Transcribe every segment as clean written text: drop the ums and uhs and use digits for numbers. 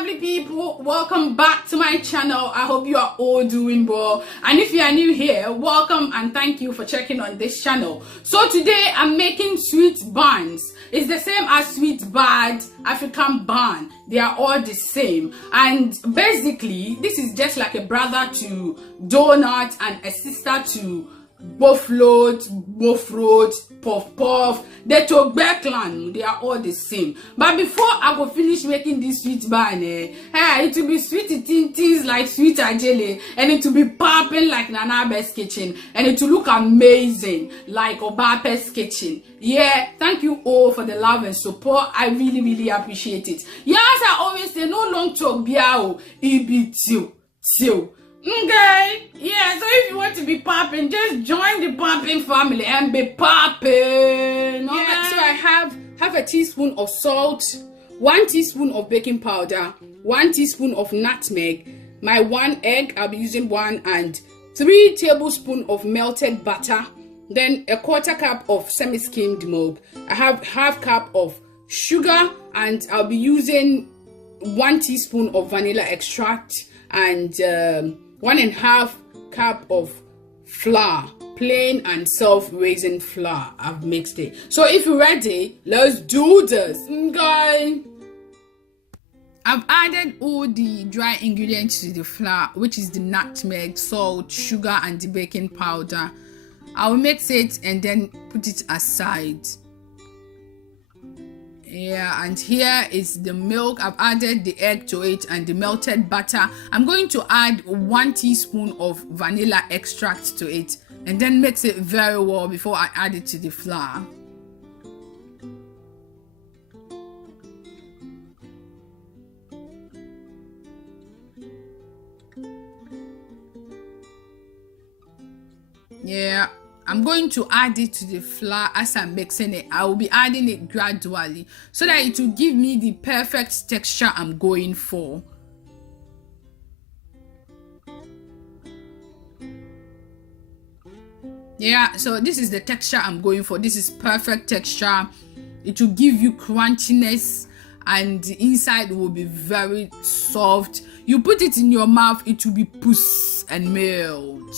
lovely people, welcome back to my channel. I hope you are all doing well, and if you are new here, welcome and thank you for checking on this channel. So today I'm making sweet buns. It's the same as sweet bad African bun. They are all the same, and basically this is just like a brother to donut and a sister to both road, puff puff, the Togbe clan. They are all the same. But before I go finish making this sweet bun, it will be sweet things like sweet jelly, and it will be popping like Nanabe's kitchen, and it will look amazing like Obape's kitchen. Yeah, thank you all for the love and support. I really appreciate it. Yes, I always say no long talk biao, it be till. Okay, yeah, so if you want to be popping, just join the popping family and be popping. Okay? Yeah, so I have half a teaspoon of salt, 1 teaspoon of baking powder, 1 teaspoon of nutmeg, my 1 egg, I'll be using 1, and 3 tablespoons of melted butter, then a 1/4 cup of semi-skimmed milk. I have half cup of sugar, and I'll be using 1 teaspoon of vanilla extract, and 1.5 cup of flour, plain and self-raising flour. I've mixed it. So if you're ready, let's do this, guys. I've added all the dry ingredients to the flour, which is the nutmeg, salt, sugar, and the baking powder. I'll mix it and then put it aside. Yeah, and here is the milk. I've added the egg to it and the melted butter. I'm going to add 1 teaspoon of vanilla extract to it and then mix it very well before I add it to the flour. Yeah, I'm going to add it to the flour as I'm mixing it. I will be adding it gradually so that it will give me the perfect texture I'm going for. Yeah, so this is the texture I'm going for. This is perfect texture. It will give you crunchiness and the inside will be very soft. You put it in your mouth, it will be puss and melt.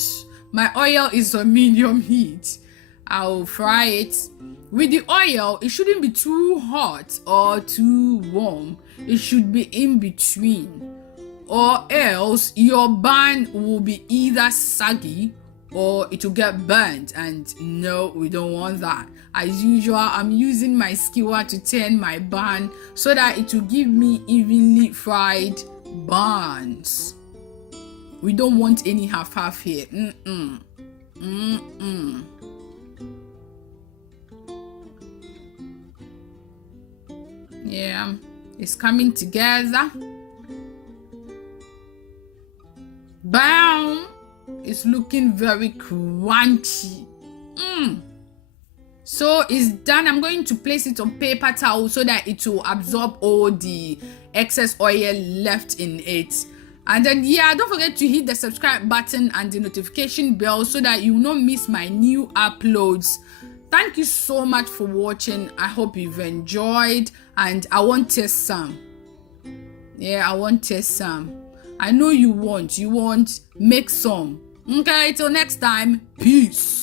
My oil is on medium heat. I'll fry it. With the oil, it shouldn't be too hot or too warm. It should be in between. Or else your bun will be either saggy or it will get burnt. And no, we don't want that. As usual, I'm using my skewer to turn my bun so that it will give me evenly fried buns. We don't want any half here. Yeah, it's coming together. Bam! It's looking very crunchy. So it's done. I'm going to place it on paper towel so that it will absorb all the excess oil left in it. And then yeah, don't forget to hit the subscribe button and the notification bell so that you will not miss my new uploads. Thank you so much for watching. I hope you've enjoyed, and I want to taste some. Yeah, I want to taste some. I know you want. Make some. Okay, till next time. Peace.